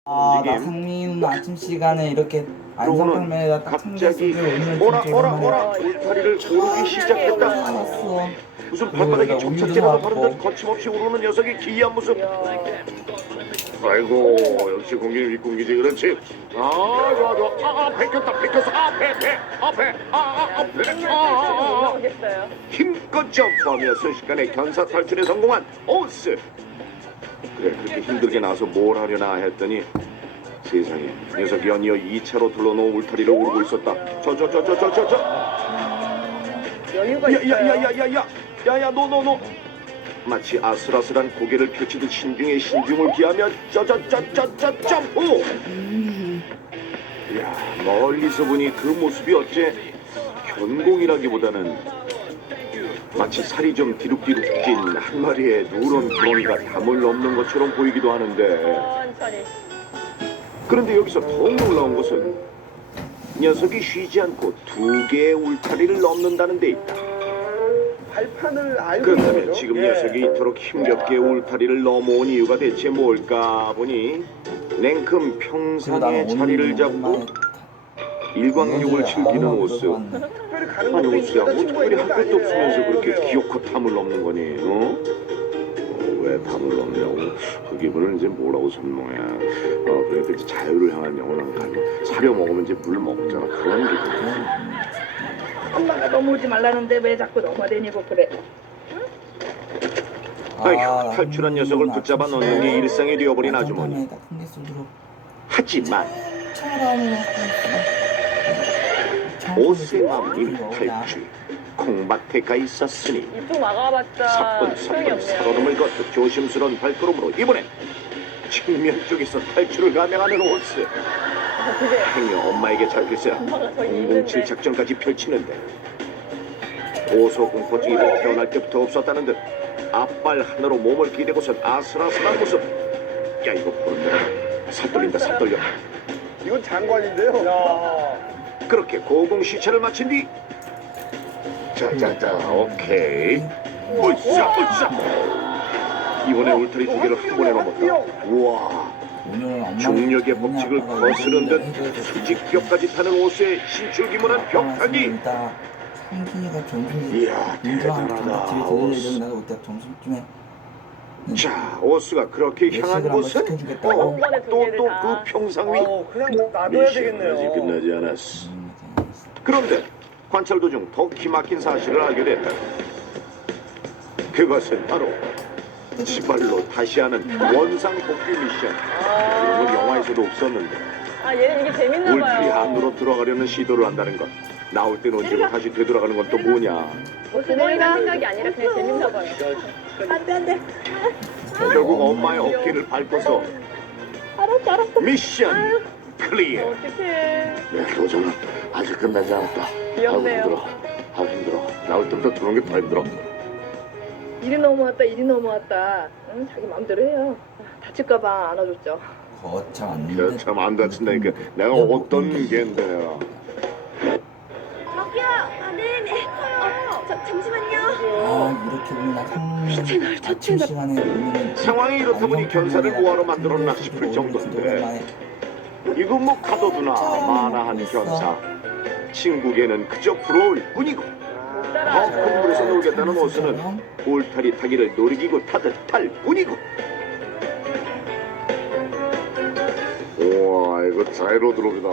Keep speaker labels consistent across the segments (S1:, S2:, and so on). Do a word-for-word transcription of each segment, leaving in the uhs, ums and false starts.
S1: 아, 나
S2: 움직임.
S1: 상민 아침 시간에 이렇게
S2: 그러고는
S1: 안성탕면에다 딱
S2: 갑자기
S1: 챙겼어도 오늘은
S2: 오라
S1: 진짜
S2: 오라
S1: 오랜만에
S2: 오라 울타리를 오르기 시작했다.
S1: 알았어.
S2: 무슨
S1: 그리고
S2: 발바닥에
S1: 여기다 우유도
S2: 접착제라도
S1: 사왔고.
S2: 바른 듯 거침없이 오르는 녀석의 기이한 모습. 아이고 역시 공기는 윗공기지. 그렇지. 아 좋아 좋아. 아, 아 뺏겼다 뺏겼어. 앞에 배 앞에 아 앞에 아 힘껏 점프하며 순식간에 견사 탈출에 성공한 오스. 그래 그렇게 힘들게 나와서 뭘 하려나 했더니 세상에 녀석이 연이어 이 차로 둘러놓은 울타리를 오르고 있었다. 저 저 저 저 저 저저
S3: 여유가 있어요.
S2: 야야야야야야 야야 너 너 너 마치 아슬아슬한 고개를 펼치듯 신중에 신중을 기하며 저저저저저 점프. 야 멀리서 보니 그 모습이 어째 견공이라기보다는 마치 살이 좀 디룩디룩 찐 한 마리의 누런 구렁이가 담을 넘는 것처럼 보이기도 하는데,
S3: 천천히.
S2: 그런데 여기서 더욱 놀라운 것은 녀석이 쉬지 않고 두 개의 울타리를 넘는다는 데 있다.
S4: 발판을 알고 있는
S2: 그렇다면
S4: 거죠?
S2: 지금
S4: 예.
S2: 녀석이 이토록 힘겹게 울타리를 넘어온 이유가 대체 뭘까 보니 냉큼
S1: 그리고 나는
S2: 평상에 자리를
S1: 오늘
S2: 잡고
S1: 오랜만에
S2: 일광욕을 즐기는 오스.
S4: 특별히 가는
S2: 아니
S4: 것도
S2: 오스야 뭐
S4: 여자친구가
S2: 특별히
S4: 있는
S2: 할
S4: 것도
S2: 것도 없으면서
S4: 아닌데.
S2: 그렇게
S4: 예.
S2: 기어코 탐을 넘는 거니 어? 어, 왜 탐을 넘냐고 그 기분을 이제 뭐라고 설명해. 어 그러니까 이제 자유를 향한 영원한 갈망. 사려 먹으면 이제 물 먹잖아. 그런 기분.
S3: 엄마가 넘어오지 말라는데 왜 자꾸 넘어다니고 그래?
S2: 아휴, 탈출한 녀석을 붙잡아 넣는 게 일상이 되어버린 아주머니. 하지만 오스의 마음 이미 탈출. 콩밭에 가 있었으니
S3: 이쪽 막아봤자
S2: 사뿐
S3: 소용이
S2: 사뿐
S3: 없네요.
S2: 살얼음을 걷듯 조심스러운 발걸음으로 이번엔 측면 쪽에서 탈출을 감행하는 오스.
S3: 그게
S2: 행여 엄마에게 잡힐세야
S3: 엄마가 저기
S2: 공공칠
S3: 있는데.
S2: 작전까지 펼치는데 고소공포증이 태어날 때부터 없었다는 듯 앞발 하나로 몸을 기대고선 아슬아슬한 모습. 야 이거 보는데 살 떨린다 살 떨려.
S4: 이건 장관인데요.
S2: 그렇게 고공시찰을 마친 뒤 자자자 오케이 으쌰 으쌰 이번에 울타리 두 개를 한 번에 넘었다. 우와 중력의 법칙을 거스른 듯 수직벽까지 타는 오스의 신출기문한 벽타기.
S1: 상준이가 점심이
S2: 이야 대단하다 오스.
S1: 나도 그때 점심쯤에
S2: 자 오스가 그렇게 향한
S1: 예식을 한번
S2: 곳은
S1: 시켜주겠다고.
S2: 어,
S3: 한 번에 두
S2: 또
S3: 개를
S2: 또
S3: 다.
S2: 그 평상 위
S4: 어, 그냥 놔둬야
S2: 미션까지
S4: 되겠네요.
S2: 끝나지 않았어. 그런데 관찰 도중 더 기막힌 사실을 알게 됐다. 그것은 바로 지발로 다시 하는 원상 복귀 미션. 이런 건 영화에서도 없었는데
S3: 아 얘는 이게 재밌나
S2: 울타리
S3: 봐요.
S2: 안으로 들어가려는 시도를 한다는 것. 나올 땐 언제고 다시 되돌아가는 건 또 뭐냐.
S3: 구멍이란 생각이 아니라 그냥 재밌나 봐요. 안돼 안돼.
S2: 결국 엄마의 어깨를 밟고서
S3: 알았어 알았어.
S2: 미션 클리어.
S3: 어떡해.
S2: 내 도전은 아직 끝나지 않았다.
S3: 귀엽네요.
S2: 아이고 힘들어. 아 힘들어. 나올 때부터 들어오는 게 더 힘들어.
S3: 이리 넘어왔다 이리 넘어왔다. 응 자기 마음대로 해요. 아, 다칠까봐 안아줬죠.
S1: 거참 안
S2: 그참안 다친다니까. 내가 어떤 겐데요.
S5: 저기요, 아, 네네. 어, 저, 잠시만요.
S1: 아 이렇게 보면 나 상민 아침 시간에 보면은
S2: 상황이 이렇다 보니 견사를 뭐하러 만들었나 싶을 정도인데 이거 뭐 가둬두나 마나한 견사. 친구에게는 그저 부러울 뿐이고
S3: 못
S2: 더
S3: 따라하죠.
S2: 큰 물에서 놀겠다는 오스는 울타리 타기를 놀이기구 타듯 탈 뿐이고. 우와 이거 자이로드롭이다.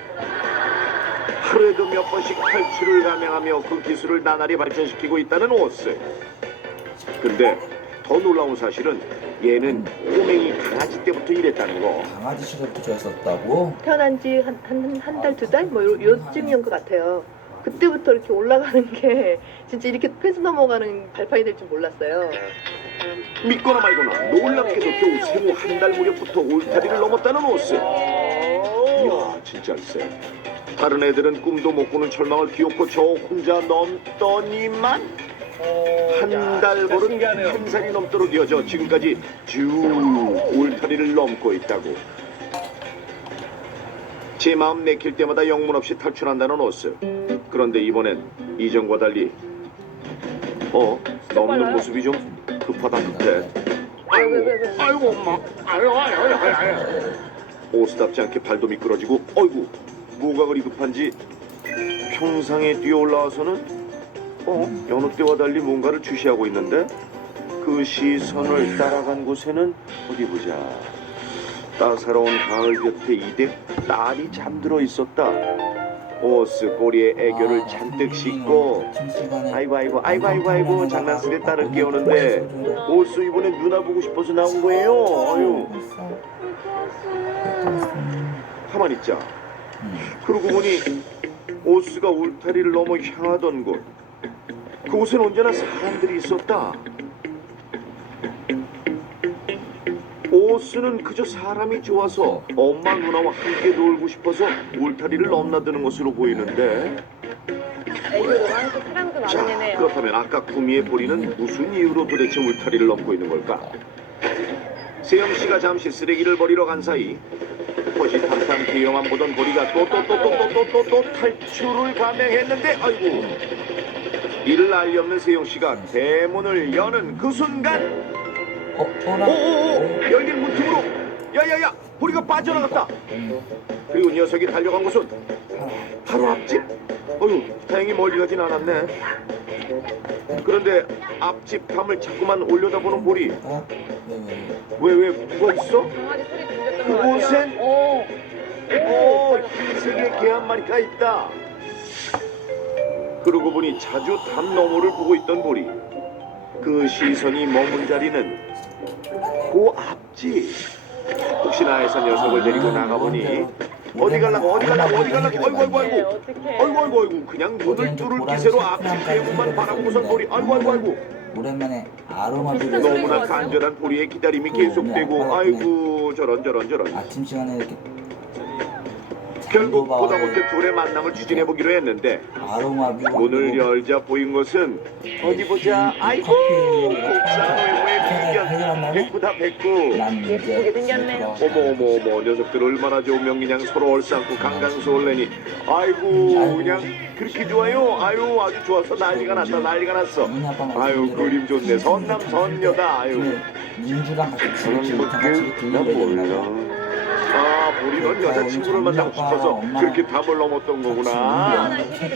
S2: 하루에도 몇 번씩 탈출을 감행하며 그 기술을 나날이 발전시키고 있다는 오스. 근데 더 놀라운 사실은 얘는 꼬맹이 강아지 때부터 이랬다는 거.
S1: 강아지 시절부터 저였었다고?
S3: 태어난 지 한 한 한 달 두 달 뭐 요, 요쯤이었던 것 같아요. 그때부터 이렇게 올라가는 게 진짜 이렇게 펜스 넘어가는 발판이 될 줄 몰랐어요.
S2: 믿거나 말거나 놀랍게도 겨우 생후 한 달 무렵부터 울타리를 넘었다는 오스. 이야 진짜 쎄. 다른 애들은 꿈도 못 꾸는 철망을 기어코 저 혼자 넘더니만 한 달 버릇 한 살이 넘도록 이어져 지금까지 쭉 울타리를 넘고 있다고. 제 마음 내킬 때마다 영문 없이 탈출한다는 오스. 그런데 이번엔 이전과 달리 어? 넘는 모습이 좀 급하다 급해. 아이고 아이고 엄마 아유 아유 아유 아유 오스답지 않게 발도 미끄러지고 어이구 뭐가 그리 급한지 평상에 뛰어 올라와서는 어? 여느 때와 달리 뭔가를 주시하고 있는데 그 시선을 따라간 곳에는 어디 보자 따사로운 가을 곁에 이댁 딸이 잠들어 있었다. 오스 꼬리에 애교를
S1: 아,
S2: 잔뜩 씻고
S1: 아침 시간에
S2: 아이고 아이고 아이고 아이고 아이고 장난스레 딸을 깨우는데 오스 이번엔 누나 보고 싶어서 나온 거예요. 아유 가만 있자. 그러고 보니 오스가 울타리를 넘어 향하던 곳 그곳엔 언제나 사람들이 있었다. 오스는 그저 사람이 좋아서 엄마 누나와 함께 놀고 싶어서 울타리를 넘나드는 것으로 보이는데
S5: 애교도 많고 사랑도
S2: 자
S5: 많은 애네요.
S2: 그렇다면 아까 구미의 보리는 무슨 이유로 도대체 울타리를 넘고 있는 걸까? 세영씨가 잠시 쓰레기를 버리러 간 사이 호시탐탐 뒤에만 보던 보리가 또 또 또 또 또 또 또 탈출을 감행했는데 아이고 이를 알리 없는 세영씨가 대문을 여는 그 순간
S1: 어? 어라?
S2: 오오오 열린 문틈으로 야야야 보리가 빠져나갔다. 그리고 녀석이 달려간 곳은 바로 앞집. 어휴 다행히 멀리 가진 않았네. 그런데 앞집 담을 자꾸만 올려다보는 보리
S1: 어? 왜, 왜, 왜?
S2: 왜 왜 누가 있어?
S5: 강아지 소리 들렸던 것 같아요.
S2: 그곳엔
S5: 어.
S2: 오 흰색의 개 한 마리가 있다. 그러고 보니 자주 담 너머를 보고 있던 보리 그 시선이 머문 자리는 그 앞집. 혹시나 해서 녀석을 데리고 나가보니 어디 갈라고 어디 갈라고 어디 갈라고 아이고 아이고
S5: 네,
S2: 아이고
S5: 어떡해.
S2: 아이고 아이고 아이고 그냥 눈을 뚫을 기세로 앞집 대문만 바라보고선 보리 아이고 아이고 아이고
S1: 오랜만에 아로마비를
S5: 비슷한 소리가
S2: 너무나
S5: 왔어요?
S2: 간절한 보리의 기다림이 계속되고 아이고 저런 저런 저런
S1: 아침 시간에 이렇게
S2: 결국 보다
S1: 장도바와의
S2: 못해 둘의 만남을 추진해보기로 했는데
S1: 아로마비
S2: 문을 열자 보인 것은 어디 보자 아이고 곱상 외모의 비견 백구다 백구
S1: 난
S5: 예쁘게
S1: 이제
S5: 생겼네요.
S2: 어머 어머 어머 녀석들 얼마나 좋으면 그냥 서로 얼싸안고 강강수월래니 아이고 그냥 그렇게 좋아요. 아유 아주 좋아서 난리가 났다 난리가 났어. 아유 그림 좋네 선남 선녀다. 아유
S1: 민주랑 같이
S2: 저런
S1: 집을
S2: 것들
S1: 같이
S2: 나
S1: 들리고
S2: 몰라. 아 보리는 여자친구를 만나고 싶어서 그렇게 담을 넘었던 거구나.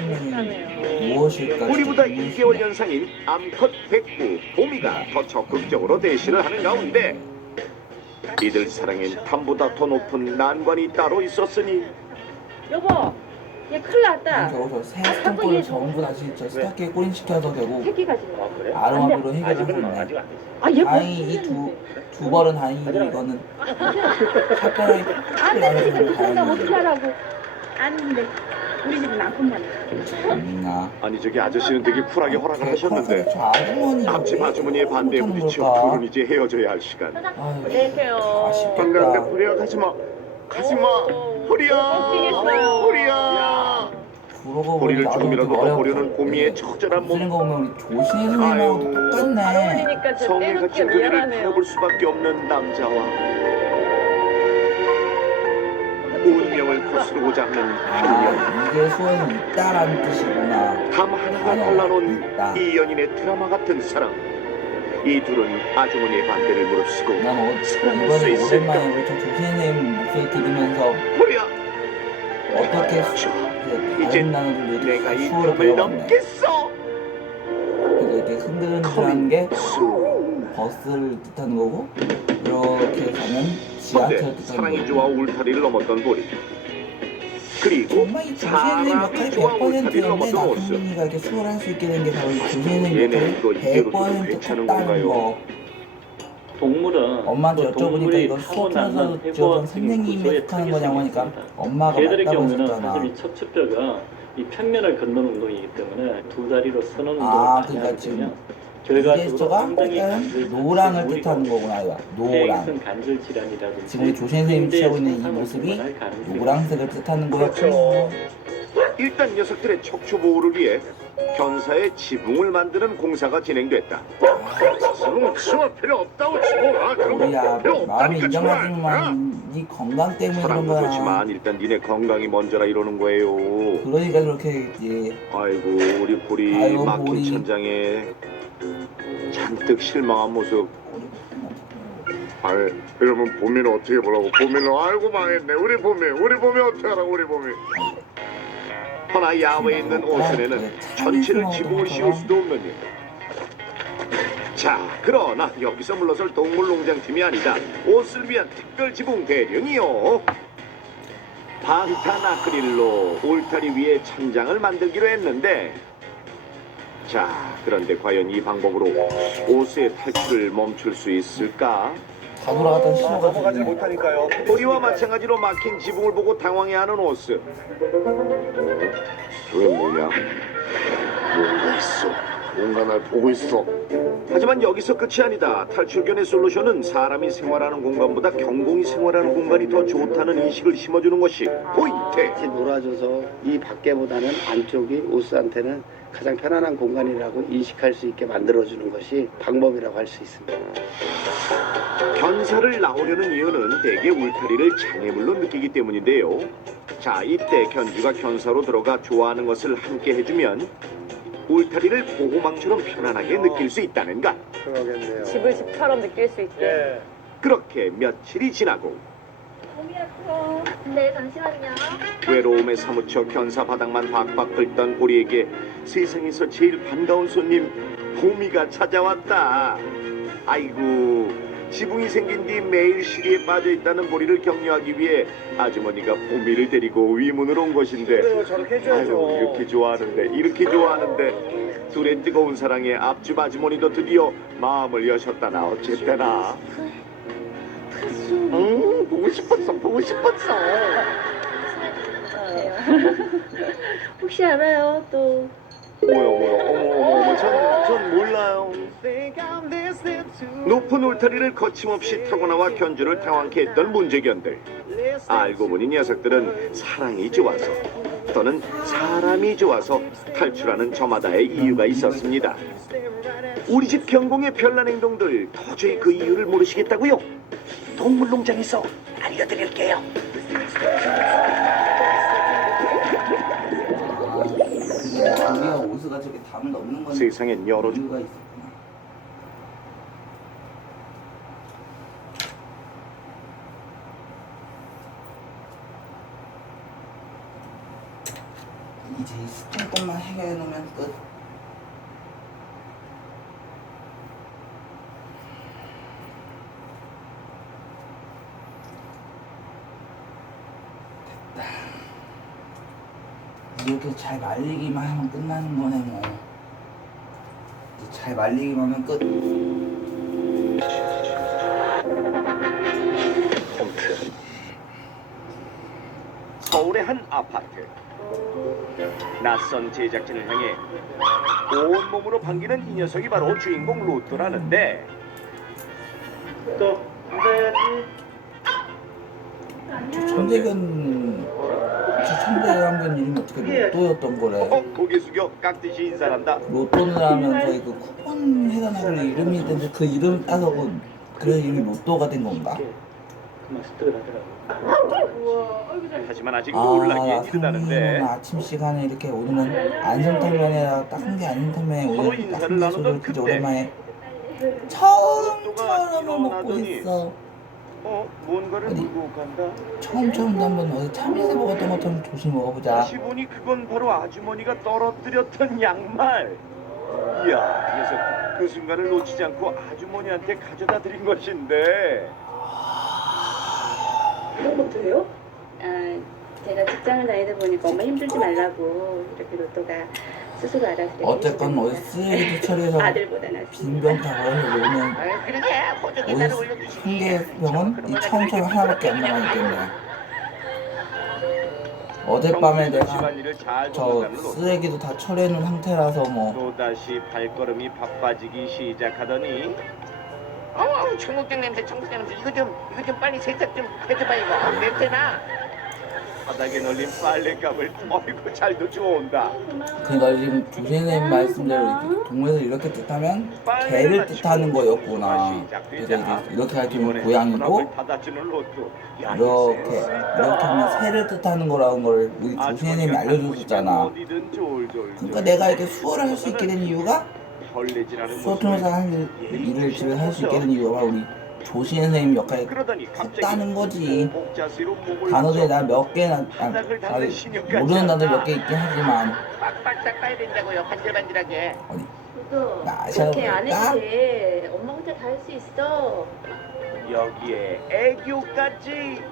S1: 무엇일까?
S2: 우리보다 이 개월 연상인 암컷 백구 보미가 더 적극적으로 대시를 하는 가운데 이들 사랑엔 담보다 더 높은 난관이 따로 있었으니
S5: 여보, 얘 큰일 났다.
S1: 저기서 새 스탬프를 전부 다시 저 스타키에 꼬린시켜서 결국
S5: 새끼 가진 거.
S1: 아로마비로 해결을 하고 있네.
S5: 아, 얘
S1: 다행히 이 두 두 벌은 다행히 이거는 삭발하기
S5: 안 되지. 그러다 어떻게
S1: 다행이야.
S5: 하라고. 안 돼. 우리 집은 남편만.
S1: 재밌나?
S2: 아니 저기 아저씨는 되게 쿨하게 허락을 하셨는데
S1: 저 아주머니
S2: 앞집 아주머니의 반대에 부딪혀 둘은 이제 헤어져야 할 시간.
S1: 아유,
S5: 안녕하세요.
S2: 반가운데
S1: 아쉽겠다.
S2: 보리야 가지마 가지마
S5: 어,
S2: 보리야
S5: 꺾이겠어요.
S2: 보리야.
S1: 그러고 보니
S2: 보리를
S1: 나도
S2: 조금이라도
S1: 좀
S2: 더
S1: 어렵다.
S2: 보려는 고미의 처절한
S1: 쓰는
S2: 몸.
S1: 거 보면 우리 조신의 선생님하고
S2: 아유.
S1: 똑같네.
S5: 그러니까 저
S2: 성에
S5: 때묻게
S2: 갇힌 그녀를
S5: 미안하네요.
S2: 풀어볼 수밖에 없는 남자와 운명을 거스르고자 하는 그녀.
S1: 아, 이게 수원이 있다라는 뜻이구나.
S2: 담 하나가
S1: 아유,
S2: 갈라놓은
S1: 있다.
S2: 이 연인의 드라마 같은 사랑. 이 둘은 아주머니의 반대를 무릅쓰고
S1: 난 어,
S2: 사랑할 수
S1: 이번에
S2: 있을까?
S1: 오랜만에 우리 저 조신의 선생님 목소리 들으면서
S2: 보리야
S1: 어떻게
S2: 저,
S1: 그
S2: 이젠
S1: 다른 나라들도
S2: 내가 이
S1: 수어를
S2: 탑을
S1: 배워봤네.
S2: 넘겠어.
S1: 그러니까 이렇게 흔들흔들한 게
S2: 수.
S1: 버스를 뜻하는 거고 이렇게 가면 지하철
S2: 근데
S1: 뜻하는
S2: 사랑이
S1: 거고.
S2: 좋아 울타리를 넘었던 보리. 그리고
S1: 정말 이 조신의 선생님 역할이
S2: 사람이 좋아 울타리를
S1: 백 퍼센트였는데
S2: 넘었던 오스.
S1: 나경민이가 이렇게 수어를 할 수 있게 된 게 바로 이 조신의 선생님
S2: 얘네
S1: 역할이
S2: 이거 이대로도
S1: 백 퍼센트
S2: 괜찮은
S1: 컸다는
S2: 건가요?
S1: 거.
S6: 동물은
S1: 엄마한테
S6: 그
S1: 여쭤보니까
S6: 동물이
S1: 이거 수어
S6: 타고나는
S1: 틀어서 지어준
S6: 해부학적인
S1: 선생님이
S6: 구조의
S1: 속하는
S6: 특이성이
S1: 거냐고 하니까
S6: 있습니다.
S1: 엄마가
S6: 개들의
S1: 맞다고
S6: 경우는
S1: 했었잖아.
S6: 사실 이 척추뼈가 이 평면을 걷는 운동이기 때문에 두 다리로 서는 운동을
S1: 아,
S6: 많이
S1: 그러니까
S6: 하거든요.
S1: 지금 이
S6: 결과적으로
S1: 제스처가
S6: 엉덩이 간질
S1: 일단 노랑을
S6: 자체에
S1: 뜻하는
S6: 무리가
S1: 거구나 이거. 노랑.
S6: 해행성 간질 질환이라든지
S1: 지금 우리 조신 선생님이 취하고 있는 이
S6: 인대의
S1: 모습이
S6: 손상을 가능성이
S1: 노란색을 뜻하는 거였고
S2: 그렇죠. 일단 녀석들의 척추 보호를 위해 견사의 지붕을 만드는 공사가 진행됐다. 지붕 치워 필요 없다고 치워라. 그런 거
S1: 우리야
S2: 필요
S1: 마음이
S2: 없다니까 치워라.
S1: 인정하지만 네 건강 때문에 그런
S2: 사랑도
S1: 거야.
S2: 좋지만 일단 니네 건강이 먼저라 이러는 거예요.
S1: 그러니까 그렇게 이제
S2: 아이고 우리 보리
S1: 아이고,
S2: 막힌
S1: 보리.
S2: 천장에 잔뜩 실망한 모습. 아이, 이러면 보미는 어떻게 보라고? 보미는 아이고 망했네. 우리 보미, 우리 보미 어떻게 하라고 우리 보미. 허나 야외에 있는 오선에는 전체를 지붕을 씌울 수도 없는 일. 자, 그러나 여기서 물러설 동물농장팀이 아니다. 옷을 위한 특별 지붕 대령이요. 방탄 아크릴로 울타리 위에 천장을 만들기로 했는데, 자, 그런데 과연 이 방법으로 옷의 탈출을 멈출 수 있을까?
S1: 다 돌아갔던 신호가
S4: 넘어가지
S1: 들리네.
S4: 못하니까요.
S2: 우리와 마찬가지로 막힌 지붕을 보고 당황해하는 오스. 왜 뭐냐? 뭔가 있어. 뭔가 날 보고 있어. 하지만 여기서 끝이 아니다. 탈출견의 솔루션은 사람이 생활하는 공간보다 경공이 생활하는 공간이 더 좋다는 인식을 심어주는 것이 포인트.
S7: 같이 놀아줘서 이 밖에보다는 안쪽이 오스한테는 가장 편안한 공간이라고 인식할 수 있게 만들어주는 것이 방법이라고 할 수 있습니다.
S2: 견사를 나오려는 이유는 대개 울타리를 장애물로 느끼기 때문인데요. 자, 이때 견주가 견사로 들어가 좋아하는 것을 함께 해주면 울타리를 보호막처럼 편안하게 느낄 수 있다는 것.
S4: 그러겠네요.
S5: 집을 집처럼 느낄 수 있게.
S4: 예.
S2: 그렇게 며칠이 지나고
S5: 몸이 아프어.
S8: 네, 잠시만요.
S2: 외로움에 사무쳐 견사 바닥만 박박 긁던 보리에게 세상에서 제일 반가운 손님 보미가 찾아왔다. 아이고, 지붕이 생긴 뒤 매일 시리에 빠져있다는 보리를 격려하기 위해 아주머니가 보미를 데리고 위문으로 온 것인데,
S4: 그래요, 저렇게 해줘야죠.
S2: 아유, 이렇게 좋아하는데 이렇게 좋아하는데 둘의 뜨거운 사랑에 앞집 아주머니도 드디어 마음을 여셨다나 어쨌대나. 음, 보고 싶었어 보고 싶었어.
S8: 혹시 알아요? 또
S2: 뭐야 뭐야 어머 어머 어머 전, 전 몰라요. 높은 울타리를 거침없이 타고 나와 견주를 당황케 했던 문제견들. 알고 보니 녀석들은 사랑이 좋아서 또는 사람이 좋아서 탈출하는 저마다의 이유가 있었습니다. 우리 집 경공의 별난 행동들 도저히 그 이유를 모르시겠다고요? 동물농장에서 알려드릴게요.
S1: 우리가 오스가 저렇게 담을 넘는 건
S2: 세상엔 여러
S1: 이유가 있었구나. 이제 이 스톤것만 해결해 놓으면 끝. 됐다. 이렇게 잘 말리기만 하면 끝나는 거네 뭐. 이제 잘 말리기만 하면 끝.
S2: 홈트. 서울의 한 아파트. 낯선 제작진을 향해 온몸으로 반기는 이 녀석이 바로 주인공 로또라는데,
S6: 또
S1: 천재견, 저 천재견 이름이 어떻게 로또였던 거래.
S2: 어, 고개 숙여 깍듯이 인사한다.
S1: 로또를 하면서 그 쿠폰 해당하는 이름이 있는데 그 이름 따서 그, 그래서 이름이 로또가 된 건가?
S6: 그만 습득을 하더라고.
S2: 하지만 아직
S1: 아,
S2: 놀라기에
S1: 나
S2: 이르다는데,
S1: 상민은 아침 시간에 이렇게 우리는 안성탕면에다가 딱한 게 안성탕면에
S2: 서로
S1: 오늘
S2: 인사를
S1: 딱한 게
S2: 나누던
S1: 소를 진짜
S2: 그때
S1: 오랜만에
S2: 로또가
S1: 처음처럼을 먹고
S2: 일어나더니
S1: 있어.
S2: 어, 뭔가를
S1: 어디?
S2: 물고 간다.
S1: 처음처럼도 한번 어디 참이슬 먹었던 것처럼 조심히 먹어보자.
S2: 다시 보니 그건 바로 아주머니가 떨어뜨렸던 양말. 이야, 이 녀석 그 순간을 놓치지 않고 아주머니한테 가져다 드린 것인데.
S5: 그런 것도 해요?
S8: 아, 제가 직장을 다니다 보니까 엄마 힘들지 말라고 이렇게 로또가 스스로 알아서 이렇게
S1: 어쨌건
S8: 해주는
S1: 어디
S8: 거예요.
S1: 쓰레기 처리해서
S8: 아들보다 낫습니다.
S1: 빈병 다 걸어서 놓으면 어디 한 개의 병은 이 처음처럼 하나밖에 안 남아있겠네. 어젯밤에 내가
S2: 집안일을 잘
S1: 저
S2: 도와가는 로또.
S1: 쓰레기도 다 처리해 놓은 상태라서 뭐
S2: 또다시 발걸음이 바빠지기 시작하더니, 어우, 청국장 냄새, 청국장 냄새. 이거 좀, 이거 좀 빨리 세탁 좀 해줘봐 이거. 냄새나. 바닥에 널린 빨랫감을 어이구 잘도 좋아온다.
S1: 그러니까 지금 조선생님 말씀대로 이렇게 동물에서 이렇게 뜻하면 개를 뜻하는 거였구나. 그래서 이제 이렇게 가르치면 고양이고
S2: 받아주는 로또. 야,
S1: 이렇게
S2: 센스 있다.
S1: 이렇게 하면 새를 뜻하는 거라는 걸 우리 조선생님이 알려줬었잖아.
S2: 어디든 졸졸졸.
S1: 그러니까 내가 이렇게 수어를 할 수 있게 된 이유가
S2: 벌레질하는
S1: 수어 통해서 할 일을 집에서 할 수 있게 된 이유가 바로 우리 조시 선생님 역할이
S2: 그러더니 갑자기
S1: 컸다는 거지.
S2: 복자세로 몸을
S1: 단어들이
S2: 써
S1: 나 몇 개나 아,
S2: 바닥을
S1: 아,
S2: 닿는 신용까지
S1: 모르는 단어
S2: 한다.
S1: 몇 개 있긴 하지만
S2: 빡빡 닦아야 된다고요. 반질반질하게.
S1: 어디
S8: 또
S1: 나
S8: 그렇게 안
S1: 샤워할까?
S8: 해도 돼. 엄마 혼자 다 할 수 있어.
S2: 여기에 애교까지.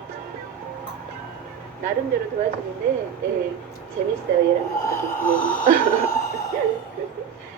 S8: 나름대로 도와주는데 예, 재밌어요. 얘랑 같이 이렇게 있으면.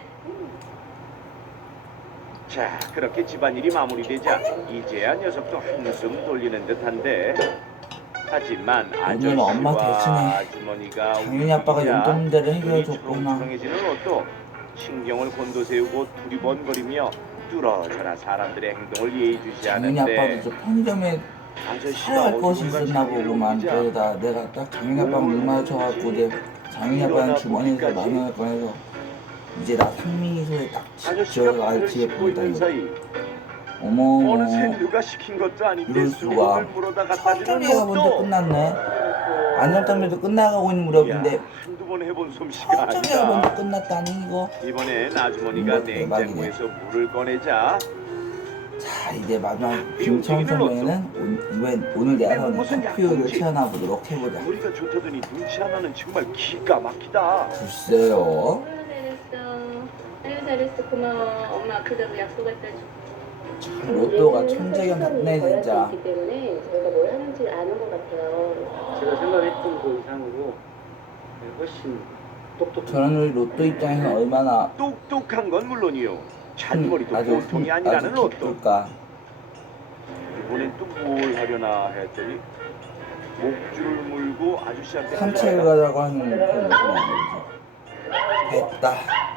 S2: 자, 그렇게 집안일이 마무리되자 이제야 녀석도 한숨 돌리는 듯한데 하지만
S1: 오늘은 엄마
S2: 아저씨와
S1: 대신에
S2: 아주머니가
S1: 당연히 아빠가
S2: 움직이자
S1: 용돈 문제를
S2: 눈이
S1: 해결해줬구나.
S2: 초롱초롱해지는 옷도 신경을 곤두세우고 두리번거리며 뚫어져라 사람들의 행동을
S1: 당연히
S2: 예의주시하는데
S1: 아빠도 저 편의점에
S2: 아저씨가
S1: 사러 갈 것이
S2: 어디론가
S1: 있었나
S2: 자리를
S1: 보구만.
S2: 옮기자
S1: 그러다 내가 딱 장윤이 아빠랑 눈 마주쳐갖고 내 장윤이 아빠는 주머니에서 만 원을 꺼내서 이제 나 상민이 손에 딱
S2: 아저씨가
S1: 집어가
S2: 팔을
S1: 집에
S2: 짚고
S1: 보냈다
S2: 있는
S1: 이거.
S2: 사이
S1: 어머
S2: 어느새 누가 시킨 것도 아닌데
S1: 이럴
S2: 수건을
S1: 수가.
S2: 물어다 갖다 주는
S1: 청점이가 먼저
S2: 것도
S1: 끝났네. 안정tam에도 끝나가고 있는 무렵인데
S2: 야, 한두 번 해본 솜씨가
S1: 청점이가 먼저
S2: 아니다.
S1: 끝났다니 이거.
S2: 이번엔 아주머니가
S1: 이거 대박이네.
S2: 냉장고에서 물을 꺼내자
S1: 자 이제 마지막
S2: 움직이는
S1: 김청선배는 이번 오늘 내가
S2: 근데 무슨
S1: 사는 커피를
S2: 약국이지?
S1: 채워놔 보도록 해보자.
S2: 머리가 좋다더니 눈치 하나는 정말 기가 막히다.
S1: 글쎄요.
S8: 아유 잘했어. 아유 잘했어. 고마워. 엄마 아프다고 약속 갖다 줘.
S1: 로또가 천재견 같네 진짜.
S8: 있기 때문에 저희가 뭘 하는지 아는 것 같아요.
S6: 제가 생각했던 그 이상으로 훨씬 똑똑한
S1: 저는 우리 로또 입장에서는 얼마나
S2: 똑똑한 건 물론이요.
S1: 흠,
S2: 잔머리도
S1: 아주
S2: 보통이
S1: 흠,
S2: 아니라는
S1: 아주
S2: 로또.
S1: 기쁠까.
S2: 이번엔 또 뭘 하려나 했더니 목줄을 물고 아저씨한테
S1: 산책을 가자고 하는 그런 거지. 됐다.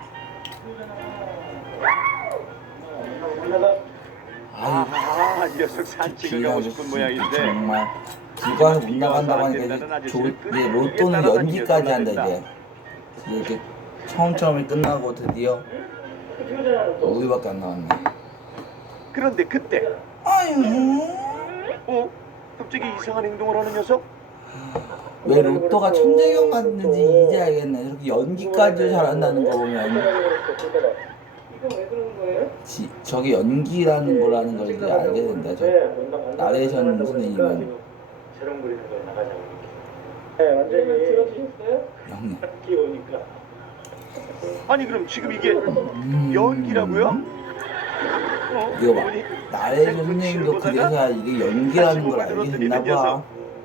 S1: 아유
S2: 아, 이 녀석 산책을 가고 싶은 모양인데
S1: 정말 길 가서 못 나간다고 하니까 이제 조, 이제 로또는 연기까지 한다 이제. 이제 이렇게 처음처럼이 끝나고 드디어 오일밖에 안 나왔네.
S2: 그런데 그때
S1: 아유
S2: 어? 갑자기 이상한 행동을 하는 녀석?
S1: 왜 로또가 천재경 같은지 이제 알겠네. 이렇게 연기까지 잘한다는 거 보면
S5: 이건 왜 그러는 거예요?
S1: 지, 저게 연기라는 거라는 걸 이제 알게 된다. 저 나레이션 선생님은
S6: 새로운 그리는 걸 나가자고
S5: 네, 완전히 들어주셨어요?
S1: 형님.
S6: 끼우니까
S2: 아니 그럼 지금 이게
S1: 음,
S2: 연기라고요? 어?
S1: 이거 봐.
S2: 어머니,
S1: 나레이션
S2: 그
S1: 선생님도
S2: 치를
S1: 그래서 이게 연기라는 걸 알게 됐나 봐.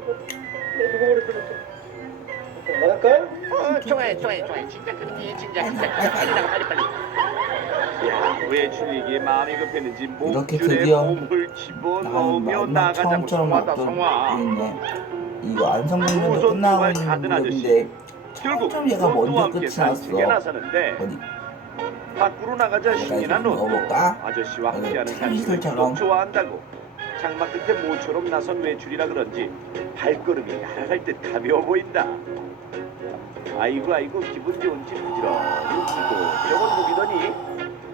S4: 나갈까요?
S2: 어, 좋아요 좋아요 좋아요 진짜 그렇게 진짜 진짜 빨리 나가 빨리 빨리. 야, 왜 줄리기에 마음이 급했는지
S1: 이렇게
S2: 목줄에
S1: 드디어
S2: 몸을
S1: 나
S2: 집어넣으며
S1: 마지막
S2: 나가자고
S1: 처음처럼
S2: 성화다
S1: 어떤
S2: 성화.
S1: 있네. 이거 안성공면도
S2: 우선
S1: 끝나고
S2: 두발
S1: 있는
S2: 닫은
S1: 무렵인데
S2: 결국
S1: 처음 얘가
S2: 로또와
S1: 먼저
S2: 함께
S1: 끝이
S2: 산책에
S1: 났어.
S2: 나서는데
S1: 어디
S2: 밖으로 나가자 신이 난
S1: 좀
S2: 로또.
S1: 넣어볼까?
S2: 아저씨와
S1: 아니,
S2: 함께하는
S1: 참
S2: 산책을
S1: 이슬처럼.
S2: 또 좋아한다고. 장막 끝에 모처럼 나선 외출이라 그런지 발걸음이 날아갈 듯 가벼워 보인다. 아이고 아이고 기분 좋은지 부지런히 이것저것 누비더니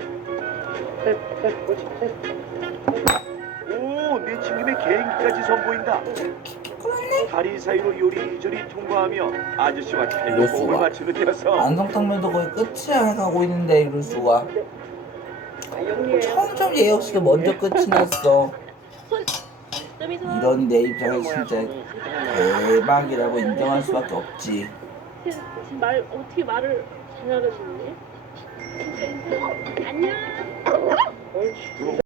S2: 오 내친김에 개인기까지 선보인다. 다리 사이로 요리조리 통과하며 아저씨와 잘
S1: 이럴
S2: 호흡을
S1: 수가.
S2: 맞추는 녀석.
S1: 안성탕면도 거의 끝이야 해가고 있는데 이럴 수가. 처음처럼 얘 역시도 먼저 끝이 났어. 이런 내 입장에 진짜 대박이라고 인정할 수밖에 없지.
S5: 지금 말 어떻게 말을 잘하시는지? 안녕.